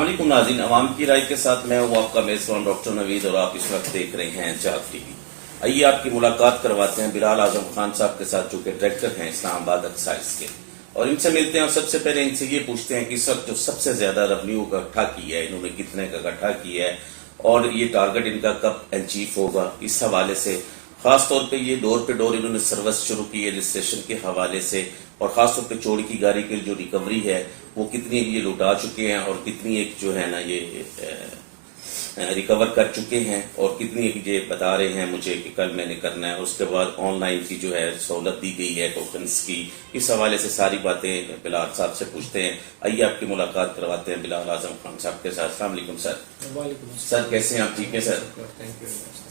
अस्सलाम वालेकुम नाज़रीन, अवाम की राय के साथ मैं हूँ आपका मेज़बान डॉक्टर नवीद और आप इस वक्त देख रहे हैं जाग टीवी। आइए आपकी मुलाकात करवाते हैं बिलाल आजम खान साहब के साथ, जो कि डायरेक्टर हैं इस्लामाबाद एक्साइज के, और इनसे मिलते हैं। और सबसे पहले इनसे ये पूछते हैं कि इस वक्त जो सबसे ज्यादा रेवेन्यू इकट्ठा किया है, इन्होंने कितने का इकट्ठा किया है और ये टारगेट इनका कब अचीव होगा। इस हवाले से खास तौर पे ये डोर पे डोर इन्होंने सर्विस शुरू की है रजिस्ट्रेशन के हवाले से, और खास तौर पे चोरी की गाड़ी की जो रिकवरी है वो कितनी ये लुटा चुके हैं और कितनी एक जो है ना ये रिकवर कर चुके हैं, और कितनी एक ये बता रहे हैं मुझे कि कल मैंने करना है। उसके बाद ऑनलाइन की जो है सहूलत दी गई है टोकन्स की। इस हवाले से सारी बातें बिलाल साहब से पूछते हैं। आइए आपकी मुलाकात करवाते हैं बिलाल आजम खान साहब के साथ। अस्सलाम वालेकुम सर। सर कैसे हैं आप? ठीक है सर।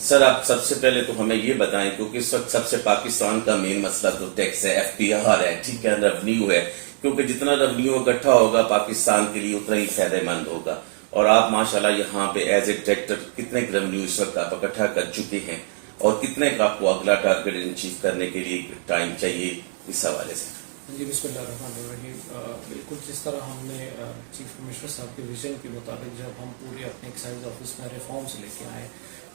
सर आप सबसे पहले तो हमें ये बताएं, क्योंकि इस वक्त सबसे पाकिस्तान का मेन मसला तो टैक्स है, FPR है, ठीक है, रेवेन्यू है, क्योंकि जितना रेवेन्यू इकट्ठा होगा पाकिस्तान के लिए उतना ही फायदेमंद होगा। और आप माशाल्लाह यहाँ पे एज ए डायरेक्टर कितने रेवेन्यू इस वक्त आप इकट्ठा कर चुके हैं और कितने का आपको अगला टारगेट अचीव करने के लिए टाइम चाहिए, इस हवाले से। जी बिस्मिल्लाहिर्रहमानिर्रहीम। बिल्कुल जिस तरह हमने चीफ कमिश्नर साहब के विजन के मुताबिक जब हम पूरे अपने एक्साइज ऑफिस में रिफॉर्म्स लेके आए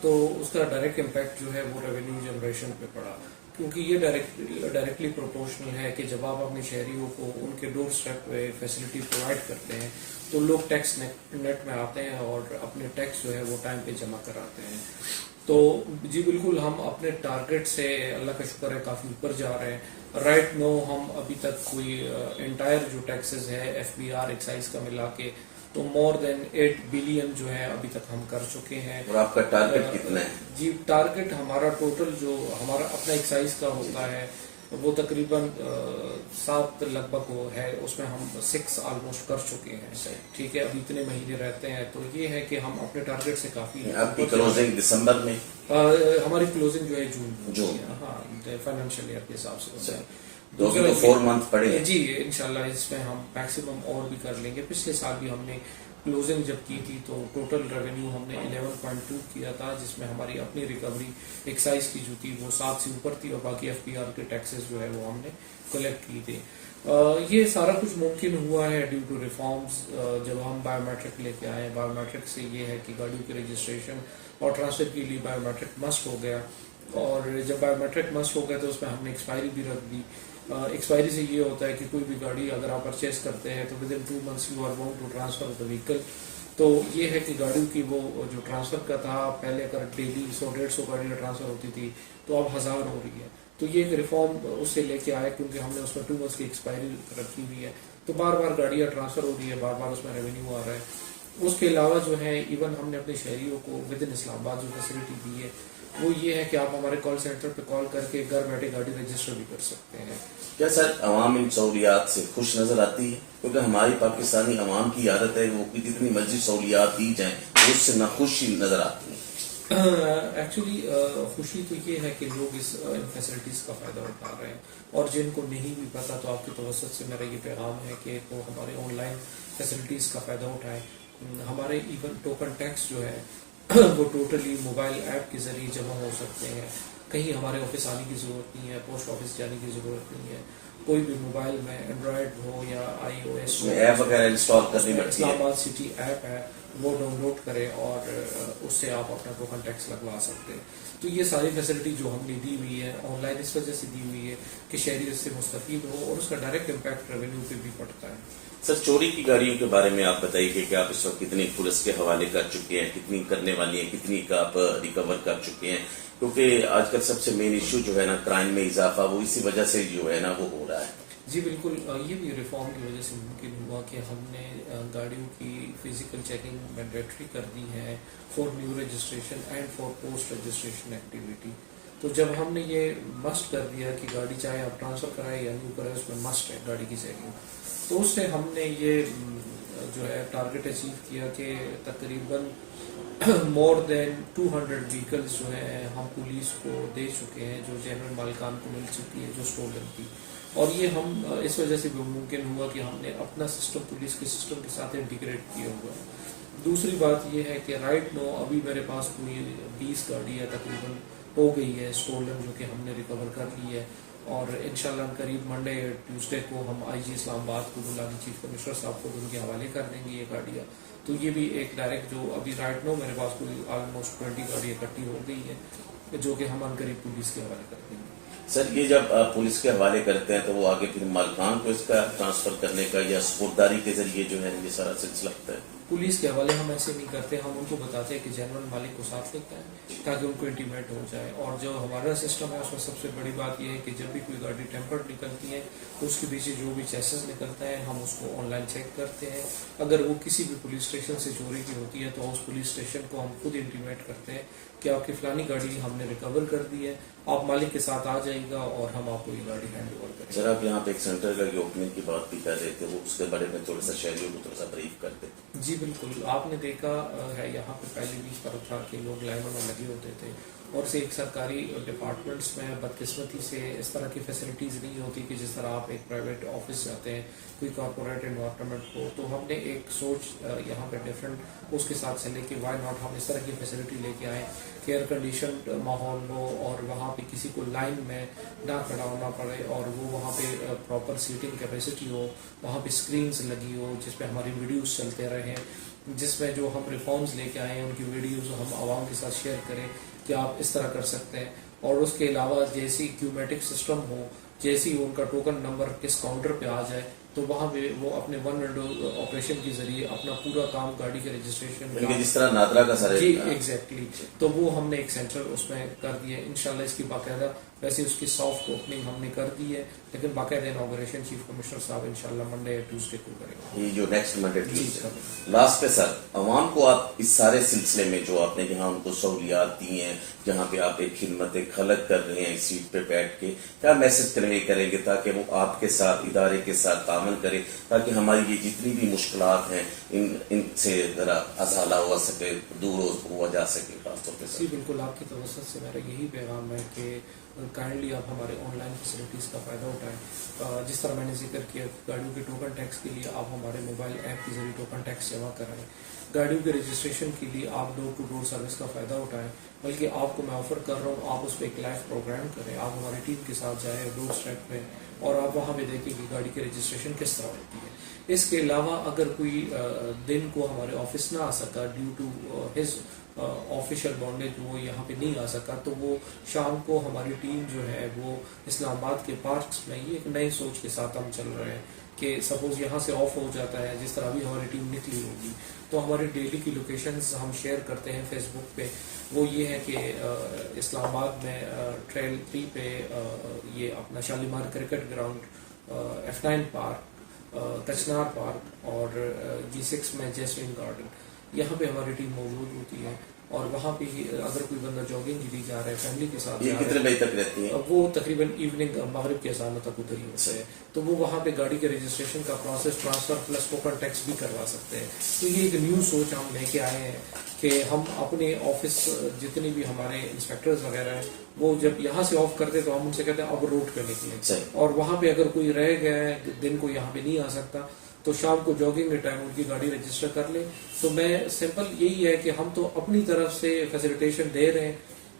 तो उसका डायरेक्ट इम्पैक्ट जो है वो रेवेन्यू जनरेशन पे पड़ा, क्योंकि ये डायरेक्टली प्रोपोर्शनल है कि जब आप अपने शहरियों को उनके डोर स्टेप पे फैसिलिटी प्रोवाइड करते हैं तो लोग टैक्स नेट में आते हैं और अपने टैक्स जो है वो टाइम पे जमा कराते हैं। तो जी बिल्कुल हम अपने टारगेट से अल्लाह का शुक्र है काफ़ी ऊपर जा रहे हैं। राइट नो हम अभी तक कोई एंटायर जो टैक्सेस है FBR एक्साइज का मिला के तो मोर देन 8 बिलियन जो है अभी तक हम कर चुके हैं। और आपका टारगेट कितना है? जी टारगेट हमारा टोटल जो हमारा अपना एक्साइज का होता है वो तकरीबन 7 लगभग वो है, उसमें हम 6 ऑलमोस्ट कर चुके हैं। ठीक है, अभी इतने महीने रहते हैं तो ये है कि हम अपने टारगेट से काफी। आपकी क्लोजिंग दिसंबर में? हमारी क्लोजिंग जो है जून। हाँ, फाइनेंशियल ईयर के हिसाब से। तो 4 मंथ पड़े जी इंशाल्लाह इसमें हम मैक्सिमम और भी कर लेंगे। पिछले साल भी हमने क्लोजिंग जब की थी तो टोटल रेवेन्यू हमने 11.2 किया था, जिसमें हमारी अपनी रिकवरी एक्साइज की जो थी वो 7 से ऊपर थी और बाकी FPR के टैक्सेस जो है वो हमने कलेक्ट की थी। ये सारा कुछ मुमकिन हुआ है ड्यू टू रिफॉर्म्स। जब हम बायोमेट्रिक लेके आए, बायोमेट्रिक से ये है कि गाड़ियों की रजिस्ट्रेशन और ट्रांसफर के लिए बायोमेट्रिक मस्ट हो गया, और जब बायोमेट्रिक मस्ट हो गया तो उसमें हमने एक्सपायरी भी रख दी। एक्सपायरी से ये होता है कि कोई भी गाड़ी अगर आप परचेज करते हैं तो within 2 months you are bound to transfer the vehicle. तो ये है कि गाड़ियों की वो जो ट्रांसफर का था, पहले अगर डेली 100-150 गाड़ियाँ ट्रांसफर होती थी तो अब 1000 हो रही है। तो ये एक रिफॉर्म उससे लेके आए, क्योंकि हमने उसमें 2 मंथ्स की एक्सपायरी रखी हुई है, तो बार बार गाड़ियाँ ट्रांसफर हो रही है, बार बार उसमें रेवेन्यू आ रहा है। उसके अलावा जो है इवन हमने अपने शहरियों को विद इन इस्लामाबाद जो फैसिलिटी दी है वो ये है कि आप हमारे कॉल सेंटर पे कॉल करके घर बैठे गाड़ी रजिस्टर भी कर सकते हैं। क्या सर अवाम इन सहूलियात से खुश नजर आती है? क्योंकि हमारी पाकिस्तानी अवाम की आदत है वो जितनी मर्जी सहूलियात दी जाए उससे नाखुश नजर आती है। एक्चुअली खुशी तो ये है कि लोग इस इन फैसिलिटीज का फायदा उठा रहे हैं, और जिनको नहीं भी पता तो आपकी तवज्जुह से मेरा ये पैगाम है कि वो हमारे ऑनलाइन फैसिलिटीज का फायदा उठाएं। हमारे इवन टोकन टैक्स जो है वो टोटली मोबाइल ऐप के जरिए जमा हो सकते हैं। कहीं हमारे ऑफिस आने की ज़रूरत नहीं है, पोस्ट ऑफिस जाने की ज़रूरत नहीं है। कोई भी मोबाइल में एंड्रॉयड हो या iOS हो, ऐप वगैरह इंस्टॉल करनी पड़ती है। इस्लामाबाद सिटी ऐप है वो डाउनलोड करें और उससे आप अपना टोकन टैक्स लगवा सकते हैं। तो ये सारी फैसिलिटी जो हमने दी हुई है ऑनलाइन इस वजह से दी हुई है कि शहरी इससे मुस्तफीद हो और उसका डायरेक्ट इम्पैक्ट रेवेन्यू पे भी पड़ता है। सर चोरी की गाड़ियों के बारे में आप बताइए कि आप इस वक्त कितनी पुलिस के हवाले कर चुके हैं, कितनी करने वाली हैं, कितनी का आप रिकवर कर चुके हैं? क्योंकि आजकल सबसे मेन इश्यू जो है ना क्राइम में इजाफा, वो इसी वजह से जो है ना वो हो रहा है। जी बिल्कुल, ये भी रिफॉर्म की वजह से मुमकिन हुआ कि हमने गाड़ियों की फिजिकल चेकिंग मैंडेटरी कर दी है for new registration and for post registration activity. तो जब हमने ये मस्ट कर दिया कि गाड़ी चाहे आप ट्रांसफर कराए या न्यू कराए उसमें मस्ट है गाड़ी की चेकिंग, तो उससे हमने ये जो है टारगेट अचीव किया कि तकरीबन मोर देन 200 व्हीकल्स जो है हम पुलिस को दे चुके हैं जो जेनरल मालिकान को मिल चुकी है जो स्टोलन थी। और ये हम इस वजह से भी मुमकिन हुआ कि हमने अपना सिस्टम पुलिस के सिस्टम के साथ इंटीग्रेट किया हुआ है। दूसरी बात ये है कि राइट नो अभी मेरे पास कोई 20 गाड़ियाँ तकरीबन हो गई है स्टोलन जो कि हमने रिकवर कर ली है, और इंशाल्लाह करीब मंडे ट्यूसडे को हम IG इस्लामाबाद को बुला के चीफ कमिश्नर साहब को उनके हवाले कर देंगे ये गाड़ियाँ। تو یہ بھی ایک ڈائریکٹ جو ابھی رائٹ نو میرے پاس کوئی آلموسٹ 20 گاڑی اکٹھی ہو گئی ہے جو کہ ہم عنقریب پولیس کے حوالے کر دیں گے. سر یہ جب پولیس کے حوالے کرتے ہیں تو وہ آگے پھر مالکان کو اس کا ٹرانسفر کرنے کا یا سپرداری کے ذریعے جو ہے یہ سارا سلسلہ ہوتا ہے؟ پولیس کے حوالے ہم ایسے نہیں کرتے, ہم ان کو بتاتے ہیں کہ جنرل مالک کو ساتھ لے آئیں تاکہ ان کو انٹیمیٹ ہو جائے. اور جو ہمارا سسٹم ہے اس میں سب سے بڑی بات یہ ہے کہ جب بھی کوئی گاڑی ٹیمپرڈ نکلتی ہے تو اس کے پیچھے جو بھی چیسز نکلتا ہے ہم اس کو آن لائن چیک کرتے ہیں. اگر وہ کسی بھی پولیس اسٹیشن سے چوری کی ہوتی ہے تو اس پولیس اسٹیشن کو ہم خود انٹیمیٹ کرتے ہیں کہ آپ کی فلانی گاڑی ہم نے ریکور کر دی ہے, آپ مالک کے ساتھ آ جائے گا اور ہم آپ کو یہ گاڑی ہینڈ اوور کریں گے. سر آپ یہاں پہ ایک سینٹر کا اوپننگ کی بات بھی کر رہے تھے, وہ اس کے بارے میں تھوڑا سا شہریوں کو تھوڑا سا بریف کر دیں. جی بالکل, آپ نے دیکھا ہے یہاں پہ پہلے بھی اس طرح تھا کہ لوگ لائنوں میں لگے ہوتے تھے اور اسے ایک سرکاری ڈپارٹمنٹس میں بدقسمتی سے اس طرح کی فیسلٹیز نہیں ہوتی کہ جس طرح آپ ایک پرائیویٹ آفس جاتے ہیں کوئی کارپوریٹ انوائرمنٹ کو. تو ہم نے ایک سوچ یہاں پہ ڈفرینٹ اس کے ساتھ چلے کہ وائی ناٹ ہم اس طرح کی فیسلٹی لے کے آئیں کہ ایئر کنڈیشنڈ ماحول ہو اور وہاں پہ کسی کو لائن میں نہ کھڑا ہونا پڑے اور وہ وہاں پہ پراپر سیٹنگ کیپیسٹی ہو, وہاں پہ اسکرینس لگی ہو جس پہ ہماری ویڈیوز چلتے رہیں, جس میں جو ہم ریفارمز لے کے آئے ہیں ان کی ویڈیوز ہم عوام کے ساتھ شیئر کریں کہ آپ اس طرح کر سکتے ہیں. اور اس کے علاوہ جیسی کیومیٹک سسٹم ہو, جیسی ان کا ٹوکن نمبر کس کاؤنٹر پہ آ جائے تو وہاں پہ وہ اپنے ون ونڈو آپریشن کے ذریعے اپنا پورا کام گاڑی کے رجسٹریشن جس طرح نادرا کا سارے جی ایگزیکٹلی, تو وہ ہم نے ایک سینٹر اس میں کر دیا ہے. انشاءاللہ اس کی باقاعدہ ویسے اس کی سافٹ اوپننگ ہم نے کر دی ہے لیکن باقاعدہ انوگریشن چیف کمشنر صاحب انشاءاللہ منڈے یا ٹیوزڈے کو کریں گے. یہ جو نیکسٹ منڈے لاسٹ پہ سر عوام کو آپ اس سارے سلسلے میں جو آپ نے یہاں ان کو سہولیات دی ہیں, جہاں پہ آپ ایک خدمت خلق کر رہے ہیں اس سیٹ پہ بیٹھ کے, کیا میسج کنوے کریں گے تاکہ وہ آپ کے ساتھ ادارے کے ساتھ تعاون کرے تاکہ ہماری یہ جتنی بھی مشکلات ہیں ان سے ذرا ازالہ ہو سکے, دور ہوا جا سکے خاص طور پہ؟ جی بالکل, آپ کی توسط سے میرا یہی پیغام ہے کہ کائنڈلی آپ ہمارے آن لائن فیسلٹیز کا فائدہ اٹھائیں. جس طرح میں نے ذکر کیا گاڑیوں کے ٹوکن ٹیکس کے لیے آپ ہمارے موبائل ایپ کے ذریعے ٹوکن ٹیکس جمع کرائیں, گاڑیوں کے رجسٹریشن کے لیے آپ ڈور ٹو ڈور سروس کا فائدہ اٹھائیں. بلکہ آپ کو میں آفر کر رہا ہوں آپ اس پہ ایک لائیو پروگرام کریں, آپ ہماری ٹیم کے ساتھ جائیں ڈور اسٹیپ پہ اور آپ وہاں پہ دیکھیں کہ گاڑی کی رجسٹریشن کس طرح ہوتی ہے. اس کے علاوہ اگر کوئی دن کو ہمارے آفس نہ آ سکا due to his official bondage, وہ یہاں پہ نہیں آ سکا, تو وہ شام کو ہماری ٹیم جو ہے وہ اسلام آباد کے پارکس میں یہ ایک نئی سوچ کے ساتھ ہم چل رہے ہیں کہ سپوز یہاں سے آف ہو جاتا ہے جس طرح بھی ہماری ٹیم نکلی ہوگی تو ہماری ڈیلی کی لوکیشنز ہم شیئر کرتے ہیں فیس بک پہ. وہ یہ ہے کہ اسلام آباد میں ٹریل 3 پہ یہ اپنا Shalimar cricket ground, F9 park, Kachnar park اور G6 میں جیسمین گارڈن, یہاں پہ ہماری ٹیم موجود ہوتی ہے. اور وہاں پہ ہی اگر کوئی بندہ جاگنگ کے لیے جا رہا ہے فیملی کے ساتھ, یہ کتنے بجے تک رہتی ہے؟ وہ تقریباً ایوننگ مغرب کے اذان تک ادھر ہی ہوتے ہیں, تو وہ وہاں پہ گاڑی کے رجسٹریشن کا process transfer plus token tax بھی کروا سکتے ہیں. تو یہ ایک نیو سوچ ہم لے کے آئے ہیں کہ ہم اپنے آفس جتنے بھی ہمارے انسپیکٹرز وغیرہ ہیں وہ جب یہاں سے آف کرتے تو ہم ان سے کہتے ہیں اب روڈ پہ نکلیں, اور وہاں پہ اگر کوئی رہ گیا ہے دن کو یہاں پہ نہیں آ سکتا تو شام کو جاگنگ کے ٹائم ان کی گاڑی رجسٹر کر لیں. تو میں سمپل یہی ہے کہ ہم تو اپنی طرف سے فیسیلیٹیشن دے رہے ہیں,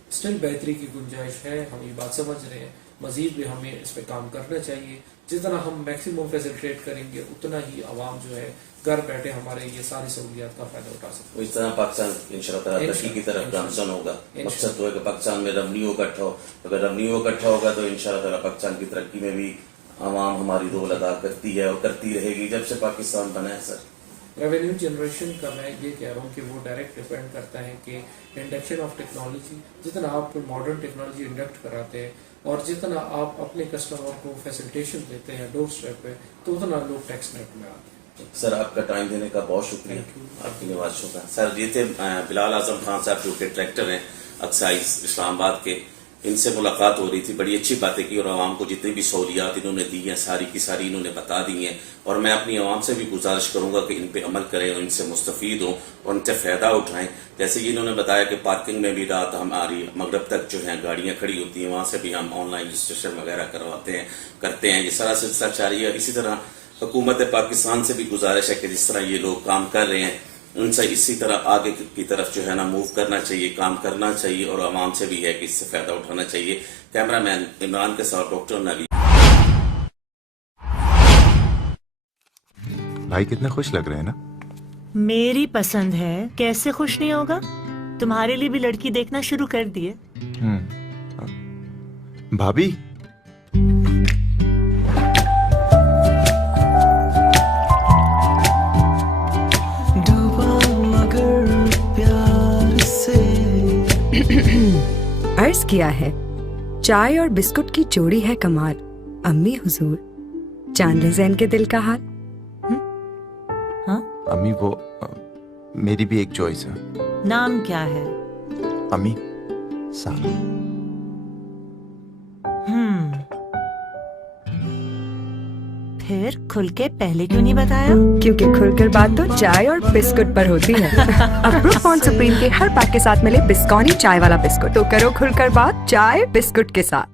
اسٹل بہتری کی گنجائش ہے, ہم یہ بات سمجھ رہے ہیں, مزید بھی ہمیں اس پہ کام کرنا چاہیے. جتنا ہم میکسیمم فیسیلیٹیٹ کریں گے اتنا ہی عوام جو ہے گھر بیٹھے ہمارے یہ ساری سہولیات کا فائدہ اٹھا سکتے ہیں. اس طرح پاکستان انشاءاللہ تعالی ترقی کی طرف گامزن ہوگا. مقصد تو ہے کہ پاکستان میں ریونیو اکٹھا ہو, اگر ریونیو اکٹھا ہوگا تو انشاءاللہ تعالی پاکستان کی ترقی میں بھی عوام ہماری رول ادا کرتی ہے اور کرتی رہے گی جب سے پاکستان بنا ہے. سر ریونیو جنریشن کا میں یہ کہہ رہا ہوں کہ وہ ڈائریکٹ ڈپینڈ کرتا ہے کہ انڈکشن آف ٹیکنالوجی, جتنا آپ ماڈرن ٹیکنالوجی انڈکٹ کراتے ہیں اور جتنا آپ اپنے کسٹمر کو فیسیلیٹیشن دیتے ہیں ڈور اسٹیپ پہ تو اتنا لوگ ٹیکس نیٹ میں آتے ہیں. سر آپ کا ٹائم دینے کا بہت شکریہ, آپ کی نواز شکریہ. سر یہ تھے بلال اعظم خان صاحب جو کہ ڈائریکٹر ہیں ایکسائز اسلام آباد کے, ان سے ملاقات ہو رہی تھی, بڑی اچھی باتیں کی اور عوام کو جتنی بھی سہولیات انہوں نے دی ہیں ساری کی ساری انہوں نے بتا دی ہیں. اور میں اپنی عوام سے بھی گزارش کروں گا کہ ان پہ عمل کریں اور ان سے مستفید ہوں اور ان سے فائدہ اٹھائیں. جیسے کہ انہوں نے بتایا کہ پارکنگ میں بھی رات ہماری مغرب تک جو ہیں گاڑیاں کھڑی ہوتی ہیں, وہاں سے بھی ہم آن لائن رجسٹریشن وغیرہ کرتے ہیں. یہ سارا سلسلہ جاری ہے. اسی طرح حکومت پاکستان سے بھی گزارش ہے کہ جس طرح یہ لوگ کام کر رہے ہیں ان سے اسی طرح آگے کی طرف جو ہے نا موو کرنا چاہیے, کام کرنا چاہیے اور عوام سے بھی ہے کہ اس سے فائدہ اٹھانا چاہیے. کیمرہ مین عمران کے ساتھ ڈاکٹر نوید. بھائی کتنے خوش لگ رہے ہیں نا. मेरी पसंद है, कैसे खुश नहीं होगा? तुम्हारे लिए भी लड़की देखना शुरू कर दिए। भाभी, अर्ज किया है, चाय और बिस्कुट की जोड़ी है कमाल। अम्मी हुजूर, जान ले ज़ैन के दिल का हाल। अम्मी वो मेरी भी एक चॉइस है। नाम क्या है? अम्मी साहब। फिर खुल के पहले क्यों नहीं बताया? क्योंकि खुलकर बात तो चाय और बिस्कुट पर होती है। अब ब्रूक बॉन्ड सुप्रीम के हर पैक के साथ मिले बिस्कॉनी चाय वाला बिस्कुट, तो करो खुलकर बात चाय बिस्कुट के साथ।